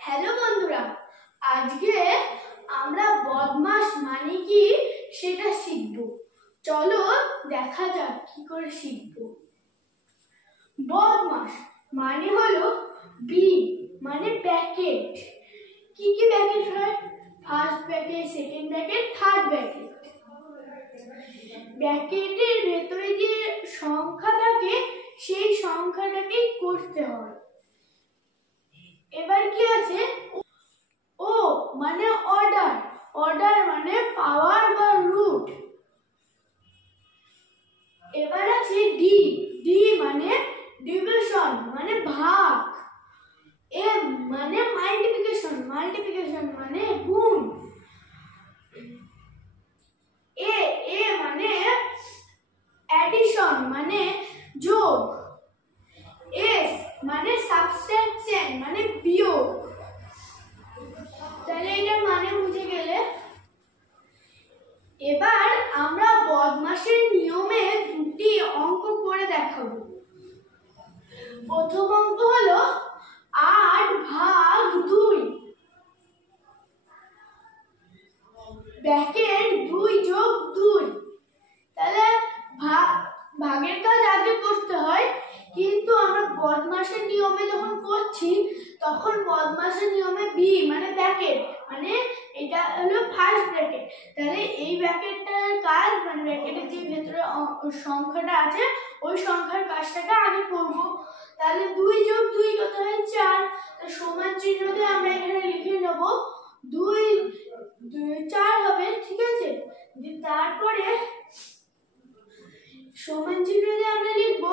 Hello বন্ধুরা, আজকে আমরা বদমাস মানে কি সেটা শিখব। চলো দেখা যাক কি করে শিখব। বদমাস মানে হলো বি মানে প্যাকেট। কি কি প্যাকেট হয়? First packet, second packet, third packet. প্যাকেটের ভেতরে যে সংখ্যা থাকে সেই সংখ্যাটাকেই করতে হয়। এবার কি আছে? ও মানে অর্ডার, অর্ডার মানে পাওয়ার বা রুট। এবার আছে ডি, ডি মানে ডিভিশন মানে ভাগ। এম মানে মাল্টিপ্লিকেশন, মাল্টিপ্লিকেশন মানে গুণ। এ এ মানে অ্যাডিশন মানে যোগ। এস মানে সাবট্রাকশন মানে বিয়োগ। তাহলে এটা মানে বুঝে গেলে। এবার আমরা বদমাশের নিয়মে দুটি অঙ্ক করে দেখাবো। প্রথম অঙ্ক হলো 8/2 ব্র্যাকেট 2 যোগ 2। তাহলে ভাগের কাজ আগে করতে হয়, কিন্তু আমরা বদমাশের নিয়মে যখন করছি তখন বদমাশের নিয়মে বি মানে ব্র্যাকেট মানে এটা হলো ফার্স্ট ব্র্যাকেট। তাহলে এই ব্র্যাকেটটার কাজ মানে ব্র্যাকেটের যে ভেতরে সংখ্যাটা আছে ওই সংখ্যার কাজটাকে আগে করব। তাহলে 2 যোগ 2 কত হয়? 4। তো সমান চিহ্ন দিয়ে আমরা এখানে লিখে নেব 2 4 হবে, ঠিক আছে। তারপরে সমান চিহ্ন দিয়ে আমরা লিখব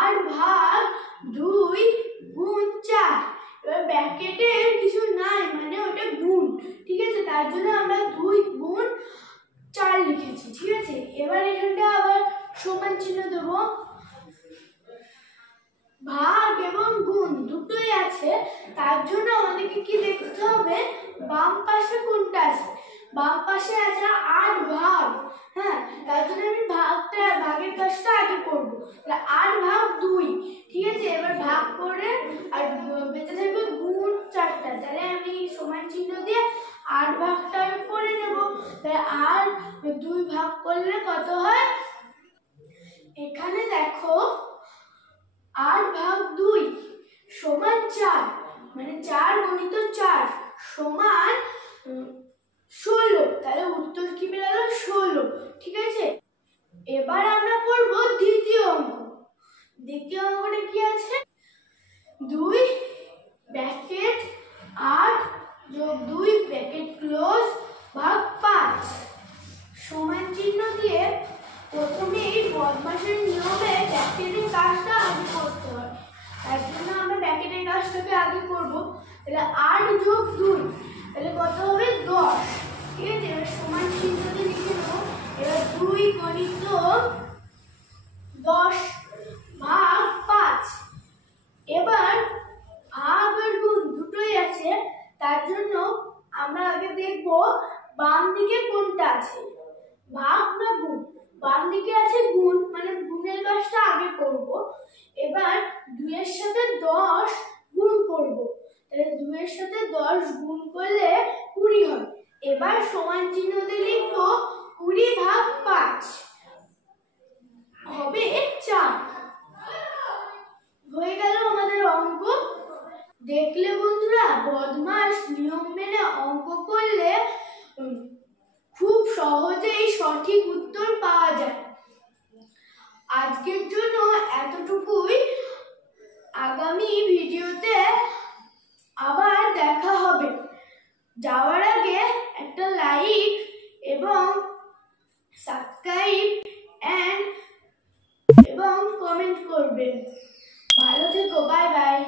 8/2 গুণ 4। এবার ব্র্যাকেটে কিছু নাই মানে ওটা গুণ, ঠিক আছে, তার জন্য আমরা 2 গুণ 4 লিখেছি, ঠিক আছে। এবার এখানটা আবার সমান চিহ্ন দেব। ভাগ এবং গুণ দুটোই আছে, তার জন্য আমাদেরকে কি দেখতে হবে বাম পাশে কোনটা আছে। বাম পাশে আছে 8/, হ্যাঁ, তার জন্য আমি ভাগের কাজটা আগে করব। 8/2, ঠিক আছে। এবার ভাগ করে আর বেঁচে থাকবে গুণ 4টা। তাহলে আমি সমান চিহ্ন দিয়ে 8 ভাগটা করে নেব। তাহলে আর 2 ভাগ করলে কত হয়? এখানে দেখো 8/2 সমান 4 মানে 4 গুণিত 4 সমান 16। তাহলে উত্তর কি বেরোলো? 16, ঠিক আছে। এবার আমরা করব দ্বিতীয় অঙ্ক। দ্বিতীয় অঙ্কটা কি আছে? 2 ব্র্যাকেট 8 যোগ 2 ব্র্যাকেট ক্লোজ ভাগ 5 সমান চিহ্ন দিয়ে প্রথমে এই বদমাশের নিয়মে ব্র্যাকেটের কাজটা আগে করতে হয়। তার জন্য আমরা ব্র্যাকেটের কাজটাকে আগে করব। তাহলে 8 যোগ 2 তাহলে কত হবে? 10, ঠিক আছে। এবার সমান চিহ্ন দিয়ে লিখে নেব। এবার 2 গণিত 10 ভাগ 5। এবার ভাগ আর গুণ দুটোই আছে, তার জন্য আমরা আগে দেখব বাম দিকে কোনটা আছে, ভাগ না গুণ। বাম দিকে আছে গুণ মানে গুণের কাজটা আগে করব। এবার 2 এর সাথে 10 গুণ করব। তাহলে 2 এর সাথে 10 গুণ করলে 20 হয়। এবার সমান চিহ্ন দিয়ে লিখব 20 ভাগ 5 হবে 4। হয়ে গেল আমাদের অঙ্ক। দেখলে বন্ধুরা, বদমাশ নিয়ম মেনে অঙ্ক করলে খুব সহজেই সঠিক উত্তর পাওয়া যায়। আজকের জন্য এতটুকুই। আগামী ভিডিওতে আবার দেখা হবে। যাওয়ার আগে একটা লাইক এবং সাবস্ক্রাইব এবং কমেন্ট করবেন। ভালো থেকো, বাই বাই।